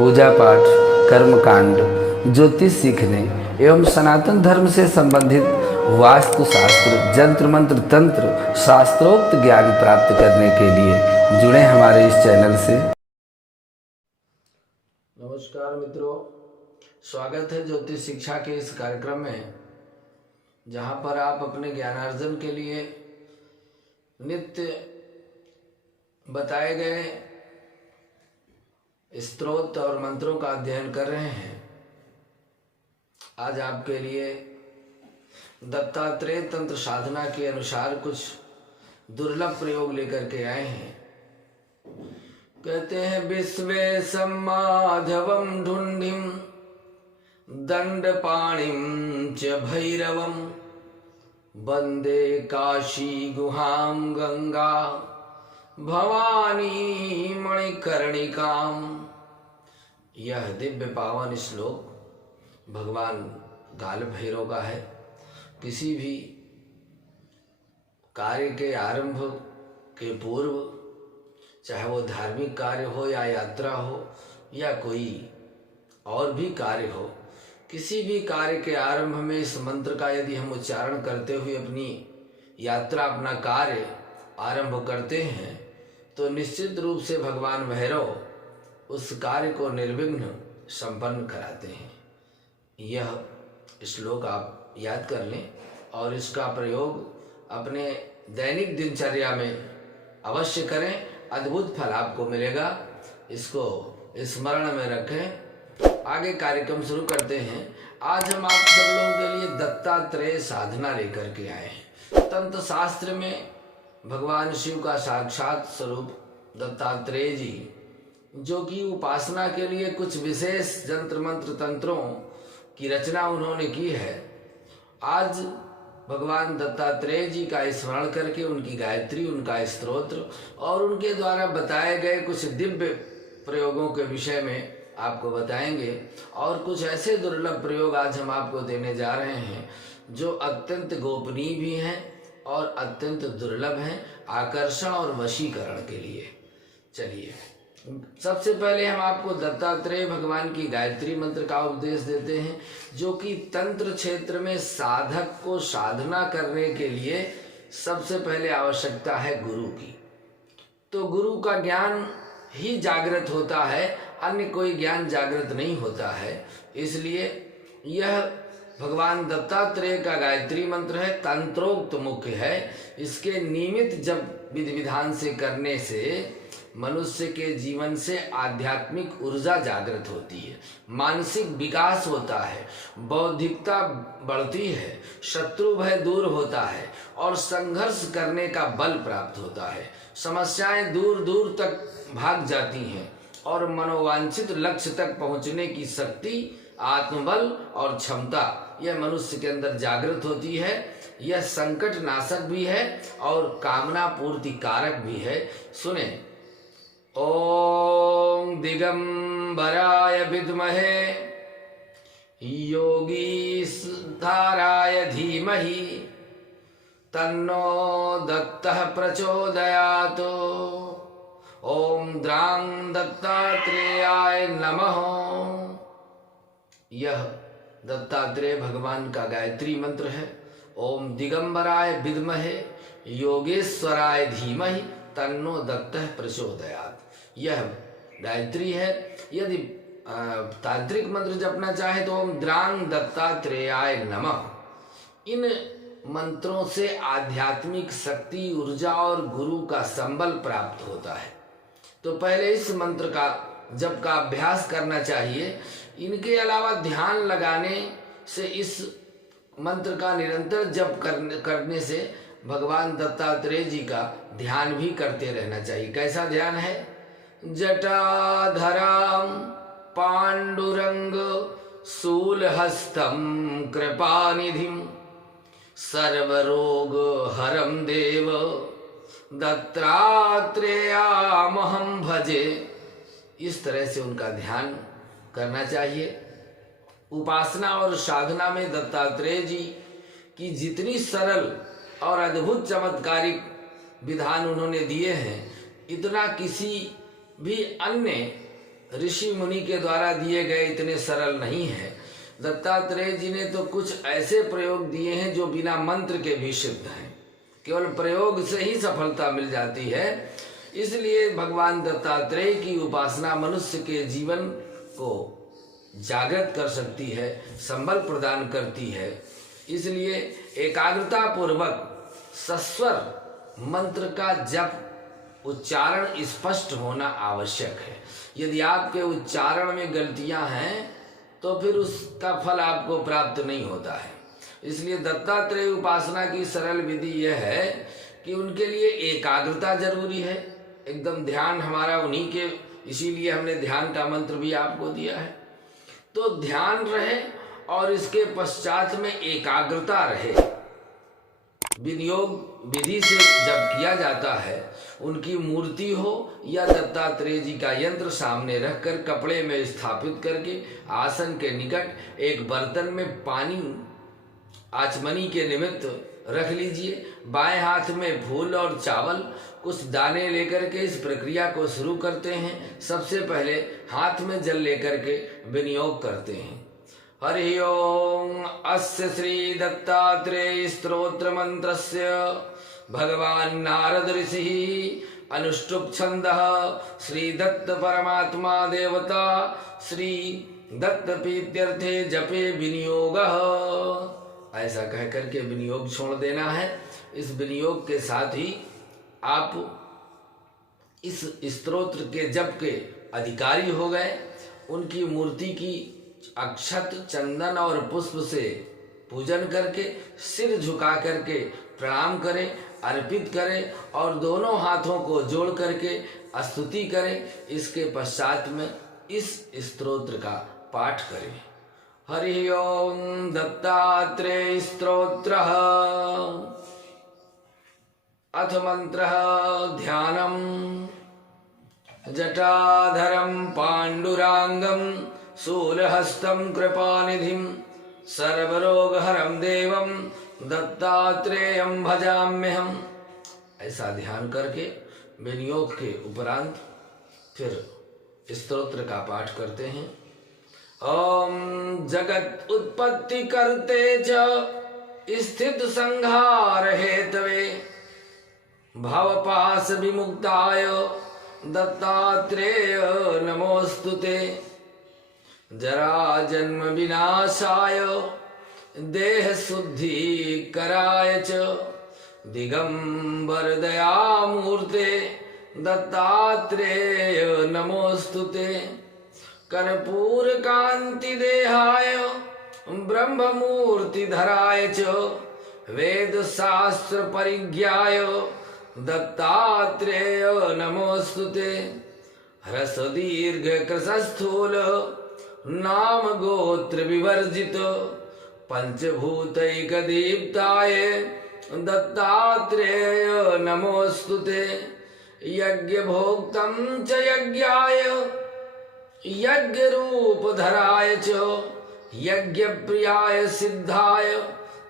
पूजा पाठ, कर्मकांड, ज्योतिष सीखने एवं सनातन धर्म से संबंधित वास्तुशास्त्र, जंत्र मंत्र, तंत्र, शास्त्रोक्त ज्ञान प्राप्त करने के लिए जुड़े हमारे इस चैनल से। नमस्कार मित्रों, स्वागत है ज्योतिष शिक्षा के इस कार्यक्रम में, जहां पर आप अपने ज्ञानार्जन के लिए नित्य बताए गए स्तोत्र और मंत्रों का अध्ययन कर रहे हैं। आज आपके लिए दत्तात्रेय तंत्र साधना के अनुसार कुछ दुर्लभ प्रयोग लेकर के आए हैं। कहते हैं विश्वेशं माधवं ढुंढिं दंडपाणिं च भैरवं वंदे काशी गुहां गंगा भवानी मणिकर्णिकाम। यह दिव्य पावन श्लोक भगवान काल भैरव का है। किसी भी कार्य के आरंभ के पूर्व, चाहे वो धार्मिक कार्य हो या यात्रा हो या कोई और भी कार्य हो, किसी भी कार्य के आरंभ में इस मंत्र का यदि हम उच्चारण करते हुए अपनी यात्रा, अपना कार्य आरंभ करते हैं तो निश्चित रूप से भगवान भैरव उस कार्य को निर्विघ्न संपन्न कराते हैं। यह श्लोक आप याद कर लें और इसका प्रयोग अपने दैनिक दिनचर्या में अवश्य करें, अद्भुत फल आपको मिलेगा। इसको स्मरण में रखें। आगे कार्यक्रम शुरू करते हैं। आज हम आप सब लोगों के लिए दत्तात्रेय साधना लेकर के आए हैं। तंत्र शास्त्र में भगवान शिव का साक्षात स्वरूप दत्तात्रेय जी, जो कि उपासना के लिए कुछ विशेष जंत्र मंत्र तंत्रों की रचना उन्होंने की है, आज भगवान दत्तात्रेय जी का स्मरण करके उनकी गायत्री, उनका स्तोत्र और उनके द्वारा बताए गए कुछ दिव्य प्रयोगों के विषय में आपको बताएंगे। और कुछ ऐसे दुर्लभ प्रयोग आज हम आपको देने जा रहे हैं जो अत्यंत गोपनीय भी हैं और अत्यंत दुर्लभ हैं, आकर्षण और वशीकरण के लिए। चलिए, सबसे पहले हम आपको दत्तात्रेय भगवान की गायत्री मंत्र का उपदेश देते हैं, जो कि तंत्र क्षेत्र में साधक को साधना करने के लिए सबसे पहले आवश्यकता है गुरु की। तो गुरु का ज्ञान ही जागृत होता है, अन्य कोई ज्ञान जागृत नहीं होता है। इसलिए यह भगवान दत्तात्रेय का गायत्री मंत्र है, तंत्रोक्त मुख्य है। इसके नियमित जब विधि विधान से करने से मनुष्य के जीवन से आध्यात्मिक ऊर्जा जागृत होती है, मानसिक विकास होता है, बौद्धिकता बढ़ती है, शत्रु भय दूर होता है और संघर्ष करने का बल प्राप्त होता है। समस्याएं दूर दूर तक भाग जाती हैं और मनोवांछित लक्ष्य तक पहुंचने की शक्ति, आत्मबल और क्षमता यह मनुष्य के अंदर जागृत होती है। यह संकट नाशक भी है और कामना पूर्ति कारक भी है। सुने, ओम दिगंबराय विद्महे योगीश्वराय धीमहि तन्नो दत्तः प्रचोदयात्। ओम द्रां दत्तात्रेयाय नमः। यह दत्तात्रेय भगवान का गायत्री मंत्र है। ओम दिगंबराय विद्महे योगेश्वराय धीमहि तन्नो दत्तः प्रचोदयात्। यह गायत्री है। यदि तांत्रिक मंत्र जपना चाहे तो ओम द्रां दत्तात्रेयाय नमः। इन मंत्रों से आध्यात्मिक शक्ति, ऊर्जा और गुरु का संबल प्राप्त होता है। तो पहले इस मंत्र का जप का अभ्यास करना चाहिए। इनके अलावा ध्यान लगाने से, इस मंत्र का निरंतर जप करने से भगवान दत्तात्रेय जी का ध्यान भी करते रहना चाहिए। कैसा ध्यान है? जटाधरां पांडुरंग शूलहस्तं कृपानिधिं सर्वरोग हरं देव दत्तात्रेयामहं भजे। इस तरह से उनका ध्यान करना चाहिए। उपासना और साधना में दत्तात्रेय जी की जितनी सरल और अद्भुत चमत्कारिक विधान उन्होंने दिए हैं, इतना किसी भी अन्य ऋषि मुनि के द्वारा दिए गए इतने सरल नहीं है। दत्तात्रेय जी ने तो कुछ ऐसे प्रयोग दिए हैं जो बिना मंत्र के भी सिद्ध हैं, केवल प्रयोग से ही सफलता मिल जाती है। इसलिए भगवान दत्तात्रेय की उपासना मनुष्य के जीवन को जागृत कर सकती है, संबल प्रदान करती है। इसलिए एकाग्रता पूर्वक सस्वर मंत्र का जप उच्चारण स्पष्ट होना आवश्यक है। यदि आपके उच्चारण में गलतियां हैं तो फिर उसका फल आपको प्राप्त नहीं होता है। इसलिए दत्तात्रेय उपासना की सरल विधि यह है कि उनके लिए एकाग्रता जरूरी है, एकदम ध्यान हमारा उन्हीं के, इसीलिए हमने ध्यान का मंत्र भी आपको दिया है। तो ध्यान रहे और इसके पश्चात में एकाग्रता रहे। विनियोग विधि से जब किया जाता है, उनकी मूर्ति हो या दत्तात्रेय जी का यंत्र सामने रखकर कपड़े में स्थापित करके आसन के निकट एक बर्तन में पानी आचमनी के निमित्त रख लीजिए। बाएं हाथ में फूल और चावल कुछ दाने लेकर के इस प्रक्रिया को शुरू करते हैं। सबसे पहले हाथ में जल लेकर के विनियोग करते हैं। हरि ओम अस्य श्री दत्तात्रेय स्तोत्र मंत्रस्य भगवान नारद ऋषि अनुष्टुप छंदः श्री दत्त परमात्मा देवता श्री दत्त प्रीत्यर्थे जपे विनियोगः। ऐसा कह करके विनियोग छोड़ देना है। इस विनियोग के साथ ही आप इस स्तोत्र के जप के अधिकारी हो गए। उनकी मूर्ति की अक्षत चंदन और पुष्प से पूजन करके सिर झुका करके प्रणाम करें, अर्पित करें और दोनों हाथों को जोड़ करके स्तुति करें। इसके पश्चात में इस स्तोत्र का पाठ करें। हरि ओम दत्तात्रेय स्तोत्रः अथ मंत्रः ध्यानम् जटाधरं पांडुरांगं शूलहस्तं कृपानिधिं सर्वरोगहरं देवं दत्तात्रेयं भजाम्यहम्। ऐसा ध्यान करके विनियोग के उपरांत फिर स्तोत्र का पाठ करते हैं। ओम जगत उत्पत्ति करते च स्थित संहार हेतवे भवपाश विमुक्ताय दत्तात्रेय नमोस्तुते। जरा जन्म विनाशाय देह शुद्धि कराय च दिगंबर दयामूर्ते दत्तात्रेय नमोस्तुते। कर्पूर कांति देहाय ब्रह्म मूर्ति धराय च वेद शास्त्र परिज्ञाय दत्तात्रेय नमोस्तुते। ह्रस्व दीर्घ कृशस्थूल नाम गोत्र विवर्जित पंचभूतैक दीप्ताय दत्तात्रेय नमोस्तुते। यज्ञ भोक्तं च यज्ञाय यज्ञ रूप धराय च यज्ञ प्रियाय सिद्धाय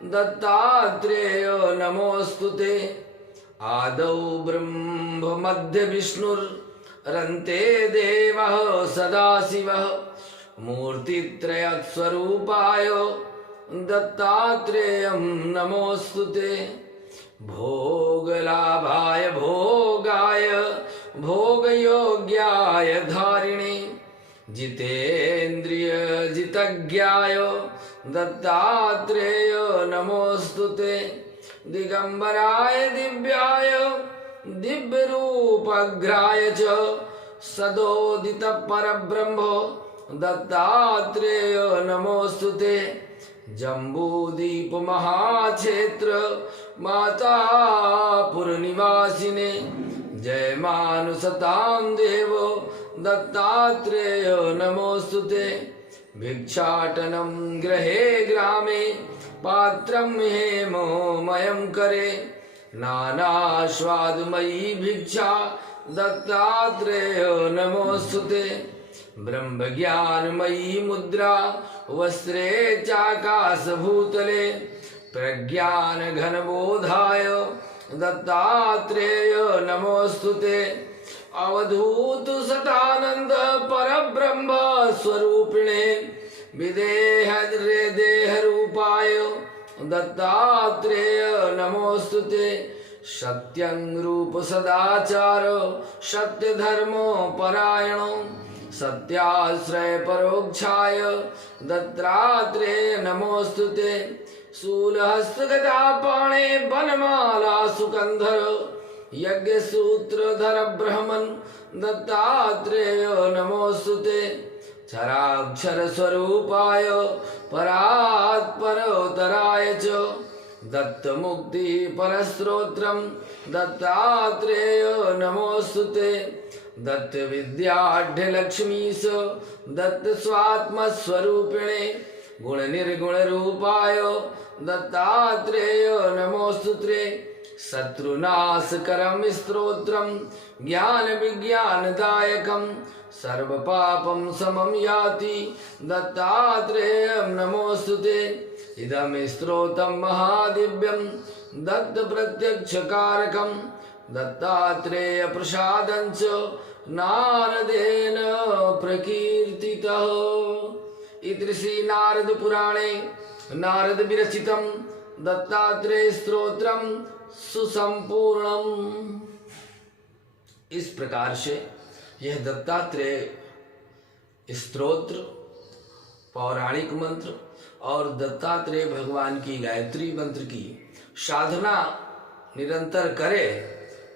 दत्तात्रेय नमोस्तुते। आदौ ब्रह्म मध्य विष्णुरन्ते देवः सदाशिवः मूर्तित्रय स्वरूपाय दत्तात्रेयं नमोस्तुते। भोगलाभाय भोगाय भोगयोग्याय धारिणे जितेन्द्रिय जितज्ञाय दत्तात्रेय नमोस्तुते। दिगंबराय दिव्याय दिव्य रूपग्राय च सदोदित परब्रह्म दत्तात्रेय नमोस्तुते। जम्बूदीप महाक्षेत्र मातापुर निवासिने जय मानुसतां देव दत्तात्रेय नमोस्तुते। भिक्षाटनं गृहे ग्रामे पात्रं हेममयं करे नानास्वादमयी भिक्षा दत्तात्रेय नमोस्तुते। ब्रह्मज्ञानमयी मुद्रा वस्त्रे चाकाशभूतले प्रज्ञान घनबोधाय दत्तात्रेय नमोस्तुते। अवधूत सतानंद परब्रह्म ब्रह्म स्वरूपिणे विदेह देह रूपाय दत्तात्रेय नमोस्तुते। सत्यं रूप सदाचार सत्य धर्मो परायणो सत्याश्रय परोक्षाय दत्तात्रेय नमोस्तुते। शूलहस्त गदा पाणे वनमाला सुकंधर यज्ञ सूत्रधर ब्रह्मन् दत्तात्रेय नमोस्तुते। क्षराक्षर स्वरूपाय परात्परोत्तराय च दत्त मुक्ति परस्त्रोत्रम दत्तात्रेय नमोस्तुते। दत्त विद्याढ्य लक्ष्मीश दत्त स्वात्म स्वरूपिणे गुण निर्गुण रूपाय दत्तात्रेय नमोस्तुते। शत्रुनाशकरं स्तोत्रम ज्ञान विज्ञानदायकं सर्व पापं समं याति दत्तात्रेयं नमोस्तुते। इदं स्तोत्रं महादिव्यं दत्त प्रत्यक्षकारकं दत्तात्रेय प्रसादं च नारदेन प्रकीर्तितः। इति श्री नारद पुराणे नारद विरचितं दत्तात्रेय स्तोत्रम सुसंपूर्णम। इस प्रकार से यह दत्तात्रेय स्तोत्र पौराणिक मंत्र और दत्तात्रेय भगवान की गायत्री मंत्र की साधना निरंतर करे।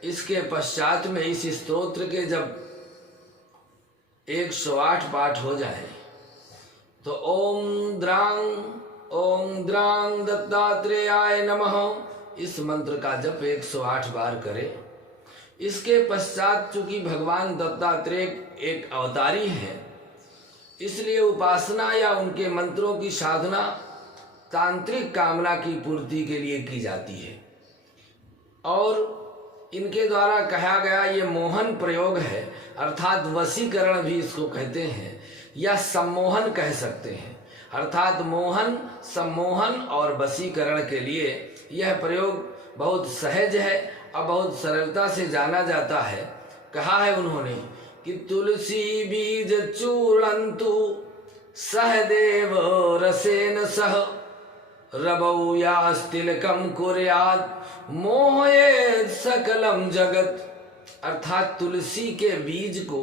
इसके पश्चात में इस स्तोत्र के जब 108 पाठ हो जाए तो ओम द्रांग दत्तात्रेयाय नमः इस मंत्र का जप 108 बार करे। इसके पश्चात चूंकि भगवान दत्तात्रेय एक अवतारी है, इसलिए उपासना या उनके मंत्रों की साधना तांत्रिक कामना की पूर्ति के लिए की जाती है। और इनके द्वारा कहा गया ये मोहन प्रयोग है, अर्थात वशीकरण भी इसको कहते हैं या सम्मोहन कह सकते हैं। अर्थात मोहन, सम्मोहन और वशीकरण के लिए यह प्रयोग बहुत सहज है और बहुत सरलता से जाना जाता है। कहा है उन्होंने कि तुलसी बीज चूर्णन्तु सहदेव रसेन सह रवौ यास्तिलकम कुर्यात् मोहयेत् सकलम जगत। अर्थात तुलसी के बीज को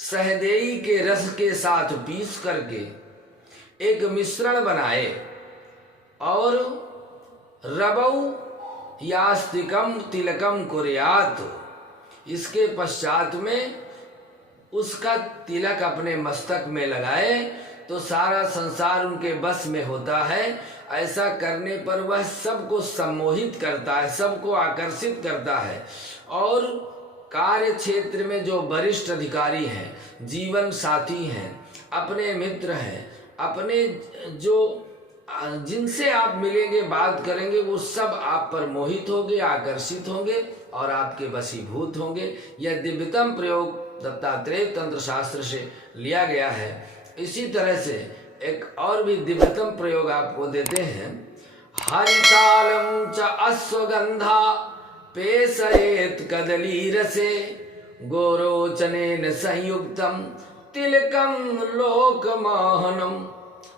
सहदेई के रस के साथ पीस करके एक मिश्रण बनाए और रवौ यास्तिकम तिलकम कुर्यात्, इसके पश्चात में उसका तिलक अपने मस्तक में लगाए तो सारा संसार उनके बस में होता है। ऐसा करने पर वह सबको सम्मोहित करता है, सबको आकर्षित करता है। और कार्य क्षेत्र में जो वरिष्ठ अधिकारी हैं, जीवन साथी हैं, अपने मित्र हैं, अपने जो जिनसे आप मिलेंगे, बात करेंगे, वो सब आप पर मोहित होंगे, आकर्षित होंगे और आपके वशीभूत होंगे। यह दिव्यतम प्रयोग दत्तात्रेय तंत्र शास्त्र से लिया गया है। इसी तरह से एक और भी दिव्यतम प्रयोग आपको देते हैं। हरितालम च अश्वगंधा पेशयेत् कदली रसे गोरोचनेन संयुक्तम तिलकम लोकमोहनम।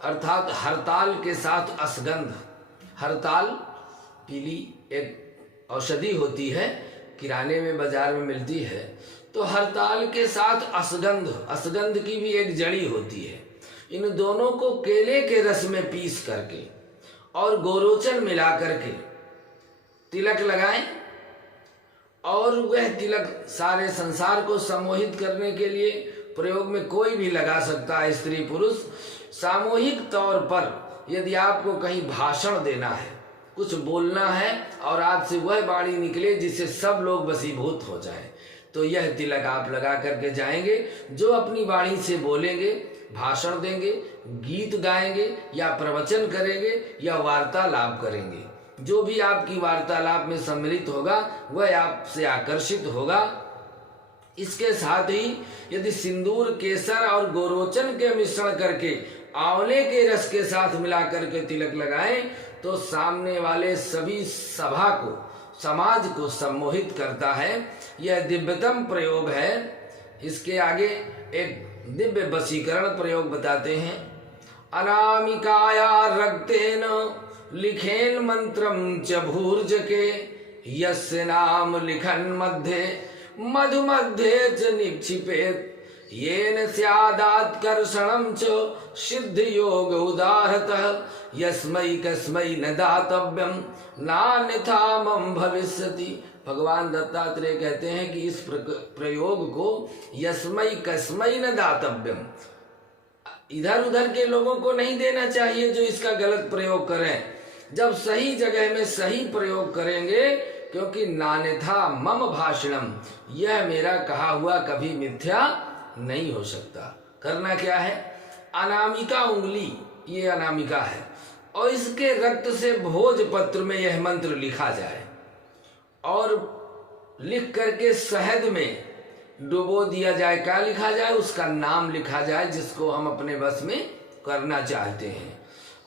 अर्थात हरताल के साथ अश्वगंध, हरताल पीली एक औषधि होती है, किराने में बाजार में मिलती है। तो हरताल के साथ अश्वगंध, अश्वगंध की भी एक जड़ी होती है। इन दोनों को केले के रस में पीस करके और गोरोचन मिला करके तिलक लगाएं और वह तिलक सारे संसार को सम्मोहित करने के लिए प्रयोग में कोई भी लगा सकता है, स्त्री पुरुष। सामूहिक तौर पर यदि आपको कहीं भाषण देना है, कुछ बोलना है और आपसे वह वाणी निकले जिससे सब लोग वशीभूत हो जाएं, तो यह तिलक आप लगा करके जाएंगे। जो अपनी वाणी से बोलेंगे, भाषण देंगे, गीत गाएंगे या प्रवचन करेंगे या वार्तालाप करेंगे, जो भी आपकी वार्तालाप में सम्मिलित होगा वह आपसे आकर्षित होगा। इसके साथ ही यदि सिंदूर, केसर और गोरोचन के मिश्रण करके आंवले के रस के साथ मिला करके तिलक लगाएं तो सामने वाले सभी सभा को, समाज को सम्मोहित करता है। यह दिव्यतम प्रयोग है। इसके आगे एक दिव्य वशीकरण प्रयोग बताते हैं। अनामिकाया रक्तेन लिखेन मंत्रम च भूर्ज के यस्य नाम लिखन मध्ये मधु मध्ये च निक्षिपेत येन स्यादात्कर्षणं च सिद्ध योग उदाहतः यस्मै कस्मै न दातव्यम नान्यथा मम भविष्यति। भगवान दत्तात्रेय कहते हैं कि इस प्रयोग को यस्मै कस्मै न दातव्यम, इधर उधर के लोगों को नहीं देना चाहिए जो इसका गलत प्रयोग करें, जब सही जगह में सही प्रयोग करेंगे, क्योंकि नान्यथा मम भाषणम, यह मेरा कहा हुआ कभी मिथ्या नहीं हो सकता। करना क्या है, अनामिका उंगली, ये अनामिका है, और इसके रक्त से भोजपत्र में यह मंत्र लिखा जाए और लिख करके शहद में डुबो दिया जाए। क्या लिखा जाए, उसका नाम लिखा जाए जिसको हम अपने बस में करना चाहते हैं,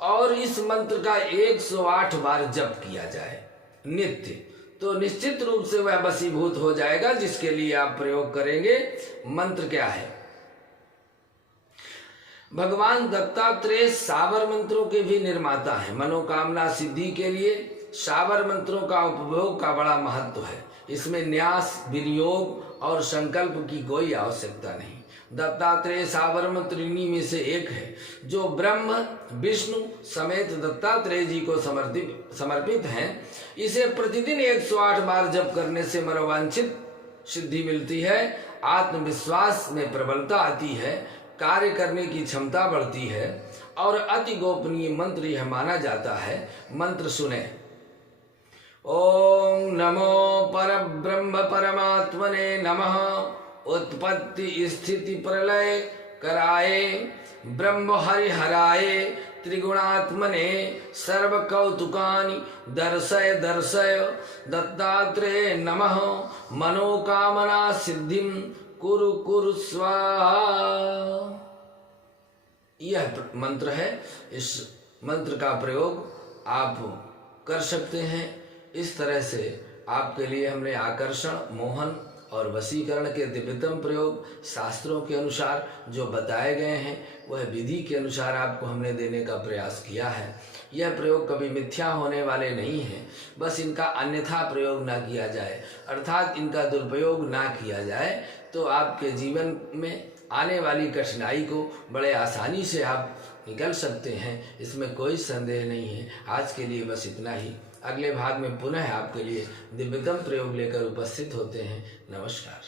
और इस मंत्र का 108 बार जप किया जाए नित्य, तो निश्चित रूप से वह वशीभूत हो जाएगा जिसके लिए आप प्रयोग करेंगे। मंत्र क्या है, भगवान दत्तात्रेय सावर मंत्रों के भी निर्माता हैं। मनोकामना सिद्धि के लिए सावर मंत्रों का उपभोग का बड़ा महत्व है। इसमें न्यास, विनियोग और संकल्प की कोई आवश्यकता नहीं। दत्तात्रेय सावर मंत्र इन्हीं में से एक है जो ब्रह्म विष्णु समेत दत्तात्रेय जी को समर्पित हैं। इसे प्रतिदिन 108 बार जप करने से मनोवांछित सिद्धि मिलती है, आत्मविश्वास में प्रबलता आती है, कार्य करने की क्षमता बढ़ती है और अति गोपनीय मंत्र यह माना जाता है। मंत्र सुने। ओम नमो परब्रह्म परमात्मने नमः। उत्पत्ति स्थिति प्रलय कराये ब्रह्म हरिहराये त्रिगुणात्मने सर्व कौतुकानि दर्शय दर्शय दत्तात्रेय नमः। मनोकामना सिद्धिं कुरु कुरु स्वाहा। यह मंत्र है। इस मंत्र का प्रयोग आप कर सकते हैं। इस तरह से आपके लिए हमने आकर्षण, मोहन और वशीकरण के दिव्यतम प्रयोग शास्त्रों के अनुसार जो बताए गए हैं वह विधि के अनुसार आपको हमने देने का प्रयास किया है। यह प्रयोग कभी मिथ्या होने वाले नहीं हैं, बस इनका अन्यथा प्रयोग ना किया जाए, अर्थात इनका दुरुपयोग ना किया जाए, तो आपके जीवन में आने वाली कठिनाई को बड़े आसानी से आप निकल सकते हैं। इसमें कोई संदेह नहीं है। आज के लिए बस इतना ही। अगले भाग में पुनः आपके लिए दिव्यतम प्रयोग लेकर उपस्थित होते हैं। नमस्कार।